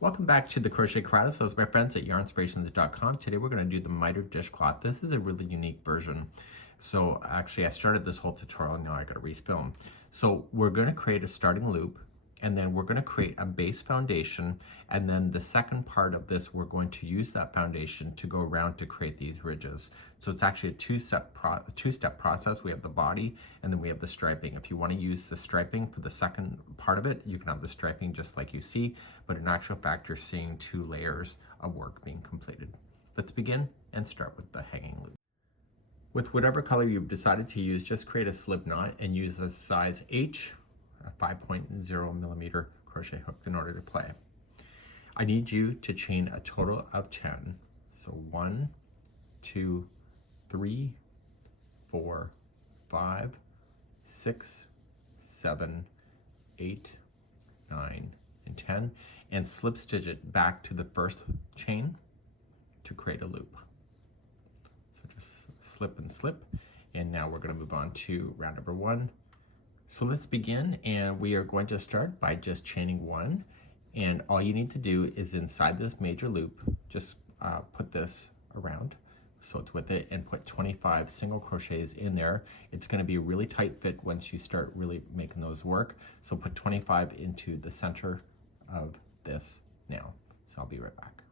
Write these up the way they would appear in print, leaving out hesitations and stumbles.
Welcome back to the Crochet Karate. Those my friends at yarnspirations.com. Today we're going to do the mitered dishcloth. This is a really unique version. So actually I started this whole tutorial, now I got to refilm. So we're going to create a starting loop, and then we're going to create a base foundation, and then the second part of this we're going to use that foundation to go around to create these ridges. So it's actually a two-step process. We have the body and then we have the striping. If you want to use the striping for the second part of it, you can have the striping just like you see, but in actual fact you're seeing two layers of work being completed. Let's begin and start with the hanging loop. With whatever color you've decided to use, just create a slip knot and use a size H, a 5.0 millimeter crochet hook in order to play. I need you to chain a total of 10. So 1, 2, 3, 4, 5, 6, 7, 8, 9, and 10, and slip stitch it back to the first chain to create a loop. So just slip and slip, and now we're going to move on to round number 1. So let's begin, and we are going to start by just chaining 1, and all you need to do is inside this major loop, just put this around so it's with it, and put 25 single crochets in there. It's going to be a really tight fit once you start really making those work. So put 25 into the center of this now. So I'll be right back.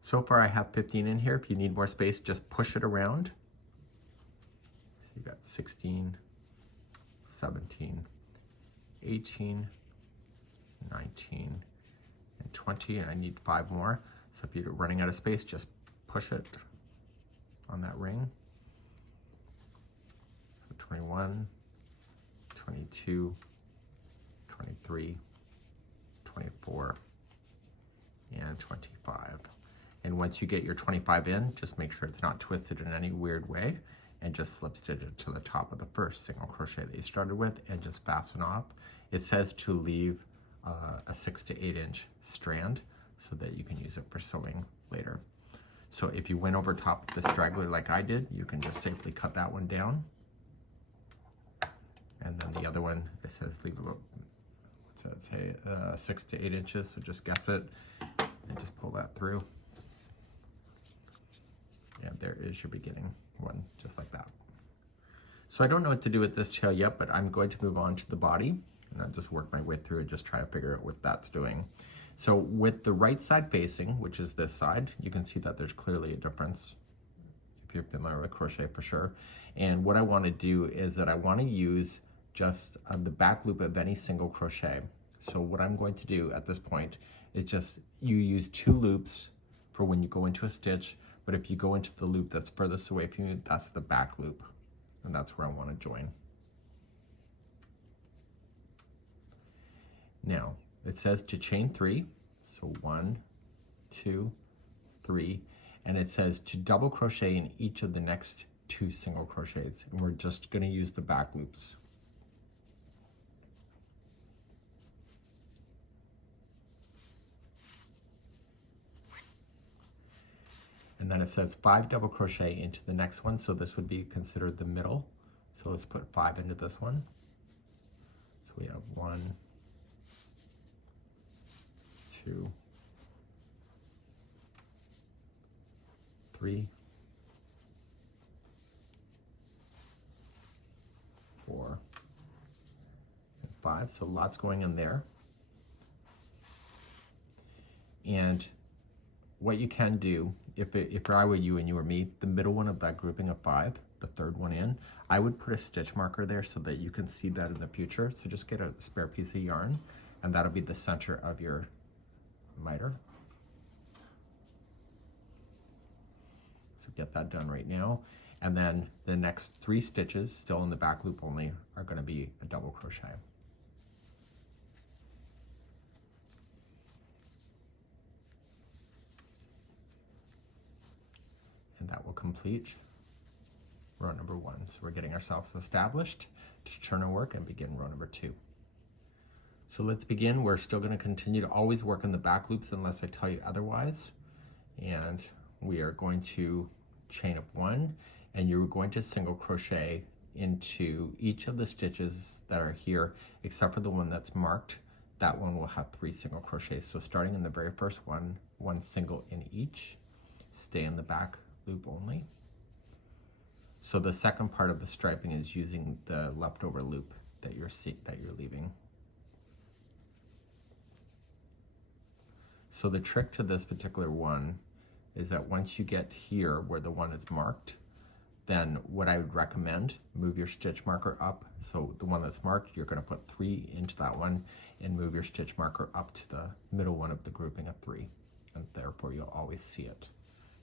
So far I have 15 in here. If you need more space, just push it around. So you've got 16, 17, 18, 19, and 20, and I need 5 more. So if you're running out of space, just push it on that ring. So 21, 22, 23, 24, and 25. And once you get your 25 in, just make sure it's not twisted in any weird way, and just slip stitch it to the top of the first single crochet that you started with and just fasten off. It says to leave a 6 to 8 inch strand so that you can use it for sewing later. So if you went over top of the straggler like I did, you can just safely cut that one down. And then the other one, it says leave about, what's that say, 6 to 8 inches, so just guess it and just pull that through. And there is your beginning one, just like that. So I don't know what to do with this tail yet, but I'm going to move on to the body, and I'll just work my way through and just try to figure out what that's doing. So with the right side facing, which is this side, you can see that there's clearly a difference if you're familiar with crochet for sure. And what I want to do is that I want to use just the back loop of any single crochet. So what I'm going to do at this point is just you use 2 loops for when you go into a stitch, but if you go into the loop that's furthest away from you, that's the back loop, and that's where I want to join. Now it says to chain 3, so 1, 2, 3, and it says to double crochet in each of the next 2 single crochets, and we're just going to use the back loops. And then it says 5 double crochet into the next one, so this would be considered the middle. So let's put 5 into this one. So we have 1, 2, 3, 4, and 5. So lots going in there. And what you can do, if I were you and you were me, the middle one of that grouping of 5, the third one in, I would put a stitch marker there so that you can see that in the future. So just get a spare piece of yarn, and that'll be the center of your miter. So get that done right now. And then the next 3 stitches, still in the back loop only, are going to be a double crochet. And that will complete row number 1. So we're getting ourselves established to turn our work and begin row number 2. So let's begin. We're still going to continue to always work in the back loops unless I tell you otherwise. And we are going to chain up 1, and you're going to single crochet into each of the stitches that are here, except for the one that's marked that one will have 3 single crochets. So starting in the very first one, 1 single in each, stay in the back loop only. So the second part of the striping is using the leftover loop that you're leaving. So the trick to this particular one is that once you get here where the one is marked, then what I would recommend, move your stitch marker up. So the one that's marked, you're going to put 3 into that one and move your stitch marker up to the middle one of the grouping of 3. And therefore you'll always see it.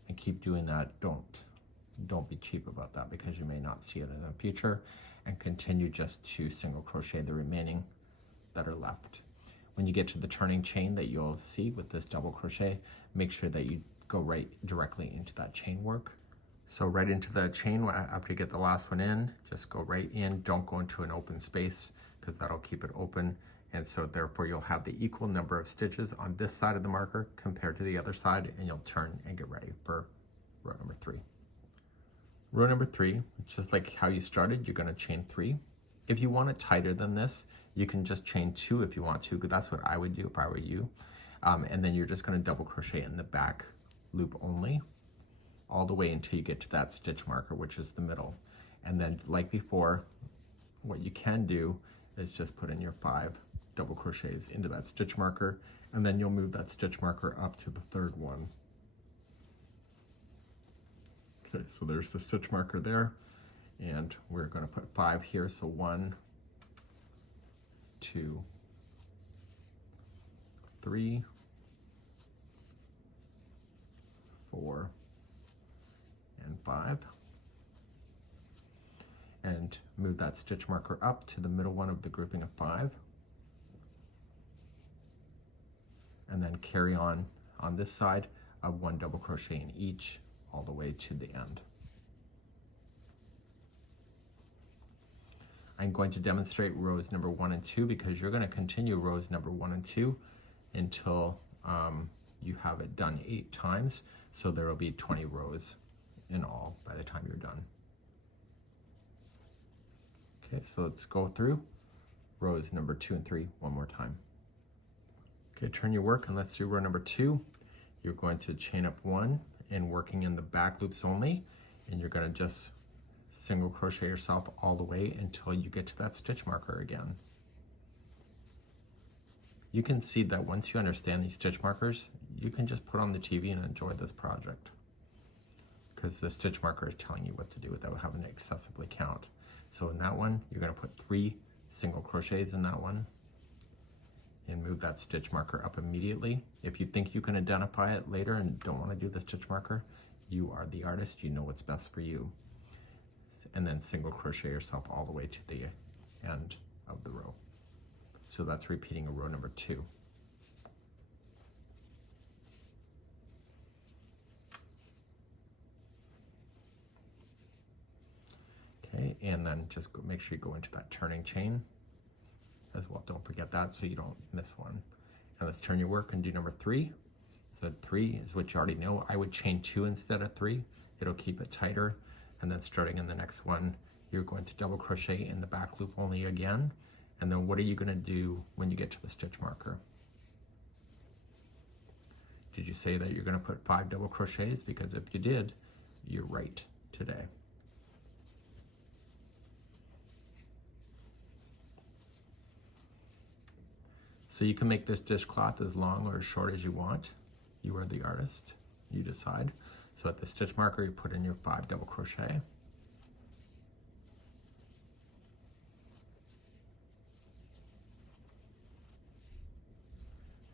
And keep doing that. Don't be cheap about that because you may not see it in the future, and continue just to single crochet the remaining that are left. When you get to the turning chain that you'll see with this double crochet, make sure that you go right directly into that chain work. So right into the chain after you get the last one in, just go right in. Don't go into an open space because that'll keep it open. And so therefore you'll have the equal number of stitches on this side of the marker compared to the other side, and you'll turn and get ready for row number 3. Row number 3, just like how you started, you're going to chain 3. If you want it tighter than this, you can just chain 2 if you want to, because that's what I would do if I were you. And then you're just going to double crochet in the back loop only, all the way until you get to that stitch marker, which is the middle. And then like before, what you can do is just put in your 5 double crochets into that stitch marker, and then you'll move that stitch marker up to the 3rd one. Okay, so there's the stitch marker there, and we're going to put 5 here. So 1, 2, 3, 4, and 5. And move that stitch marker up to the middle one of the grouping of 5. And then carry on this side of 1 double crochet in each all the way to the end. I'm going to demonstrate rows number 1 and 2 because you're going to continue rows number 1 and 2 until you have it done 8 times. So there will be 20 rows in all by the time you're done. Okay, so let's go through rows number 2 and 3 one more time. Okay, turn your work and let's do row number 2. You're going to chain up 1 and working in the back loops only, and you're going to just single crochet yourself all the way until you get to that stitch marker again. You can see that once you understand these stitch markers, you can just put on the TV and enjoy this project because the stitch marker is telling you what to do without having to excessively count. So in that one, you're going to put 3 single crochets in that one and move that stitch marker up immediately. If you think you can identify it later and don't want to do the stitch marker, you are the artist, you know what's best for you. And then single crochet yourself all the way to the end of the row. So that's repeating a row number 2. Okay, and then just make sure you go into that turning chain as well. Don't forget that so you don't miss one. And let's turn your work and do number 3. So 3 is what you already know. I would chain 2 instead of 3. It'll keep it tighter. And then starting in the next one, you're going to double crochet in the back loop only again. And then what are you going to do when you get to the stitch marker? Did you say that you're going to put 5 double crochets? Because if you did, you're right today. So you can make this dishcloth as long or as short as you want. You are the artist, you decide. So at the stitch marker, you put in your 5 double crochet.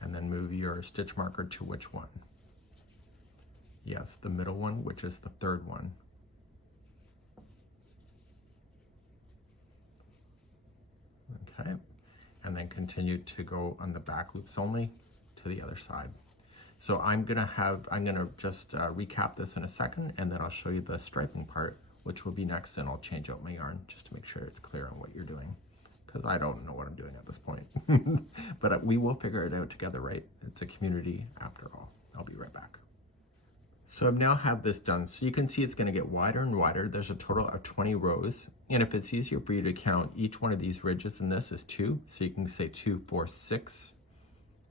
And then move your stitch marker to which one? Yes, the middle one, which is the 3rd one. Okay, and then continue to go on the back loops only to the other side. So I'm gonna just recap this in a second, and then I'll show you the striping part, which will be next, and I'll change out my yarn just to make sure it's clear on what you're doing, because I don't know what I'm doing at this point. But we will figure it out together, right? It's a community after all. I'll be right back. So I've now have this done. So you can see it's going to get wider and wider. There's a total of 20 rows. And if it's easier for you to count, each one of these ridges in this is 2. So you can say 2, 4, 6.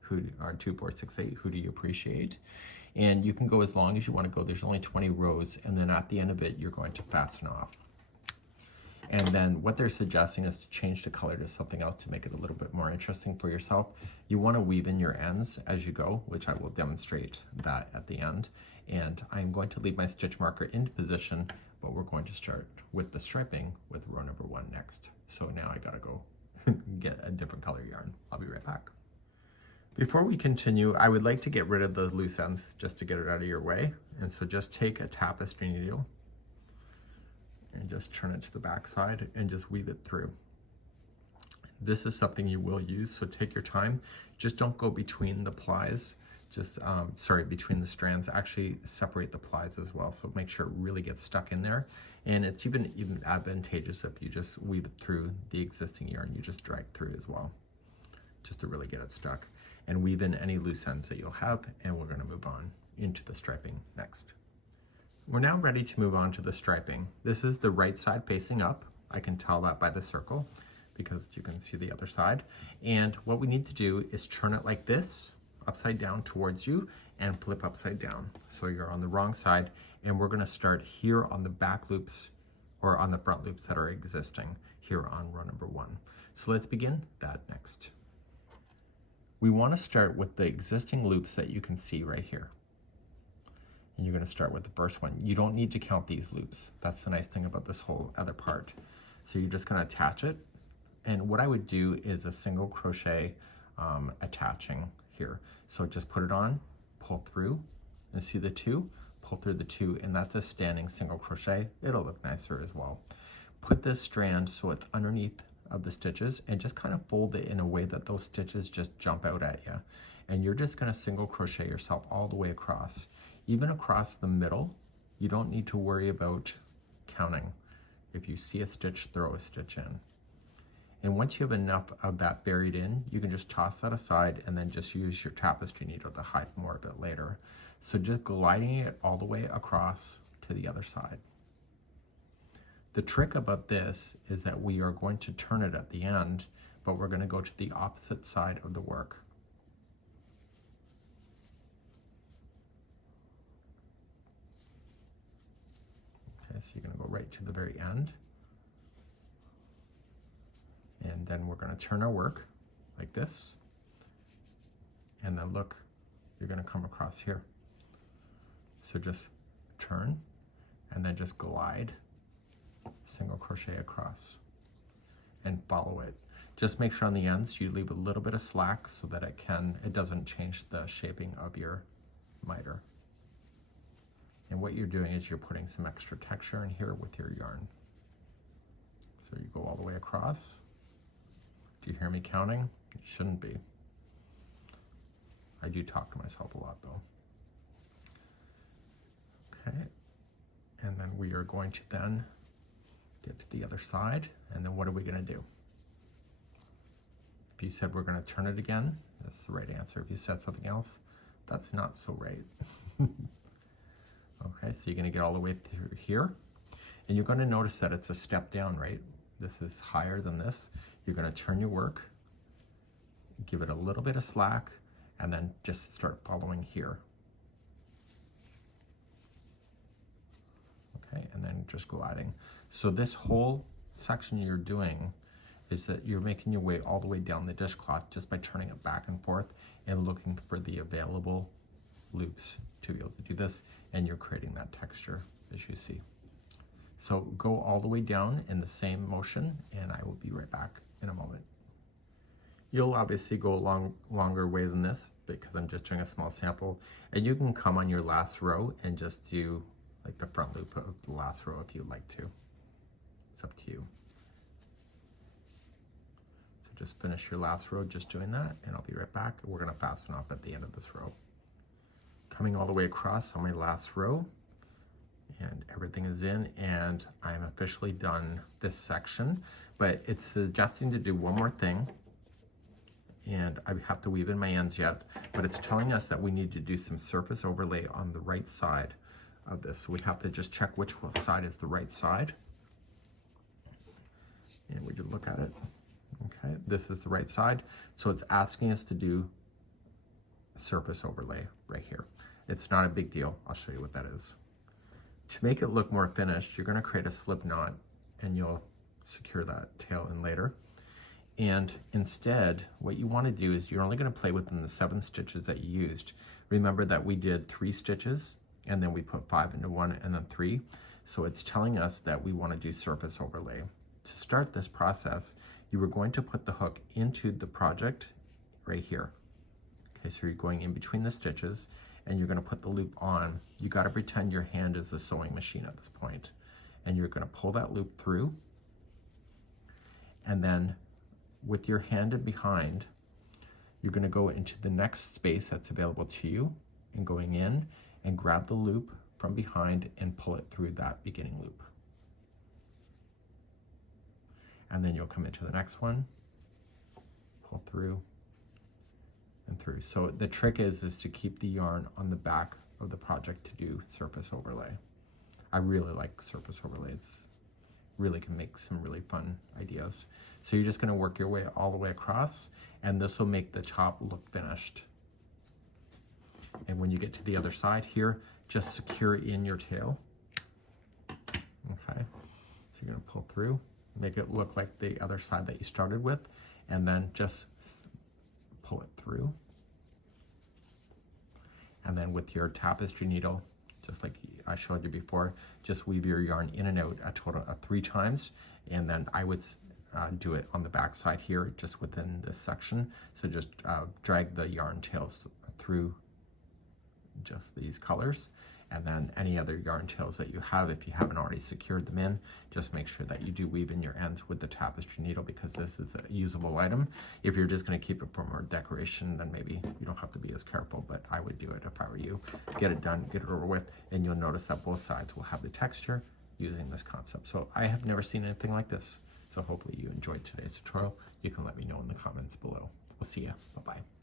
Who, or 2, 4, 6, 8. Who do you appreciate? And you can go as long as you want to go. There's only 20 rows. And then at the end of it, you're going to fasten off. And then what they're suggesting is to change the color to something else to make it a little bit more interesting for yourself. You want to weave in your ends as you go, which I will demonstrate that at the end. And I'm going to leave my stitch marker into position, but we're going to start with the striping with row number 1 next. So now I gotta go get a different color yarn. I'll be right back. Before we continue, I would like to get rid of the loose ends just to get it out of your way. And so just take a tapestry needle and just turn it to the back side and just weave it through. This is something you will use, so take your time. Just don't go between the plies, just, between the strands. Actually separate the plies as well, so make sure it really gets stuck in there. And it's even advantageous if you just weave it through the existing yarn, you just drag through as well, just to really get it stuck. And weave in any loose ends that you'll have, and we're gonna move on into the striping next. We're now ready to move on to the striping. This is the right side facing up. I can tell that by the circle because you can see the other side. And what we need to do is turn it like this, upside down towards you, and flip upside down. So you're on the wrong side, and we're gonna start here on the back loops or on the front loops that are existing here on row number 1. So let's begin that next. We wanna start with the existing loops that you can see right here. And you're going to start with the first one. You don't need to count these loops. That's the nice thing about this whole other part. So you're just going to attach it. And what I would do is a single crochet attaching here. So just put it on, pull through, and see the 2, pull through the 2, and that's a standing single crochet. It'll look nicer as well. Put this strand so it's underneath of the stitches and just kind of fold it in a way that those stitches just jump out at you. And you're just going to single crochet yourself all the way across. Even across the middle, you don't need to worry about counting. If you see a stitch, throw a stitch in. And once you have enough of that buried in, you can just toss that aside and then just use your tapestry needle to hide more of it later. So just gliding it all the way across to the other side. The trick about this is that we are going to turn it at the end, but we're going to go to the opposite side of the work. So you're going to go right to the very end, and then we're going to turn our work like this, and then look, you're going to come across here. So just turn and then just glide, single crochet across and follow it. Just make sure on the ends you leave a little bit of slack so that it doesn't change the shaping of your miter. And what you're doing is you're putting some extra texture in here with your yarn. So you go all the way across. Do you hear me counting? It shouldn't be. I do talk to myself a lot though. Okay, and then we are going to then get to the other side, and then what are we gonna do? If you said we're gonna turn it again, that's the right answer. If you said something else, that's not so right. Okay, so you're going to get all the way through here, and you're going to notice that it's a step down, right? This is higher than this. You're going to turn your work, give it a little bit of slack, and then just start following here. Okay, and then just gliding. So this whole section you're doing is that you're making your way all the way down the dishcloth just by turning it back and forth and looking for the available loops to be able to do this, and you're creating that texture as you see. So go all the way down in the same motion, and I will be right back in a moment. You'll obviously go a longer way than this because I'm just doing a small sample, and you can come on your last row and just do like the front loop of the last row if you'd like to. It's up to you. So just finish your last row just doing that, and I'll be right back. We're going to fasten off at the end of this row. Coming all the way across on my last row, and everything is in, and I'm officially done this section, but it's suggesting to do one more thing, and I have to weave in my ends yet, but it's telling us that we need to do some surface overlay on the right side of this. So we have to just check which side is the right side. And we can look at it. Okay, this is the right side. So it's asking us to do surface overlay right here. It's not a big deal. I'll show you what that is. To make it look more finished, you're going to create a slip knot and you'll secure that tail in later. And instead, what you want to do is you're only going to play within the 7 stitches that you used. Remember that we did 3 stitches and then we put 5 into 1 and then 3. So it's telling us that we want to do surface overlay. To start this process, you were going to put the hook into the project right here. Okay, so you're going in between the stitches and you're going to put the loop on. You got to pretend your hand is a sewing machine at this point. And you're going to pull that loop through. And then with your hand in behind, you're going to go into the next space that's available to you and going in and grab the loop from behind and pull it through that beginning loop. And then you'll come into the next one, pull through and through. So the trick is to keep the yarn on the back of the project to do surface overlay. I really like surface overlay. It's really can make some really fun ideas. So you're just going to work your way all the way across, and this will make the top look finished. And when you get to the other side here, just secure in your tail. Okay, so you're going to pull through, make it look like the other side that you started with, and then just pull it through. And then with your tapestry needle, just like I showed you before, just weave your yarn in and out a total of 3 times, and then I would do it on the back side here, just within this section. So just drag the yarn tails through just these colors, and then any other yarn tails that you have, if you haven't already secured them in, just make sure that you do weave in your ends with the tapestry needle, because this is a usable item. If you're just going to keep it for more decoration, then maybe you don't have to be as careful, but I would do it if I were you. Get it done, get it over with, and you'll notice that both sides will have the texture using this concept. So I have never seen anything like this. So hopefully you enjoyed today's tutorial. You can let me know in the comments below. We'll see ya. Bye-bye.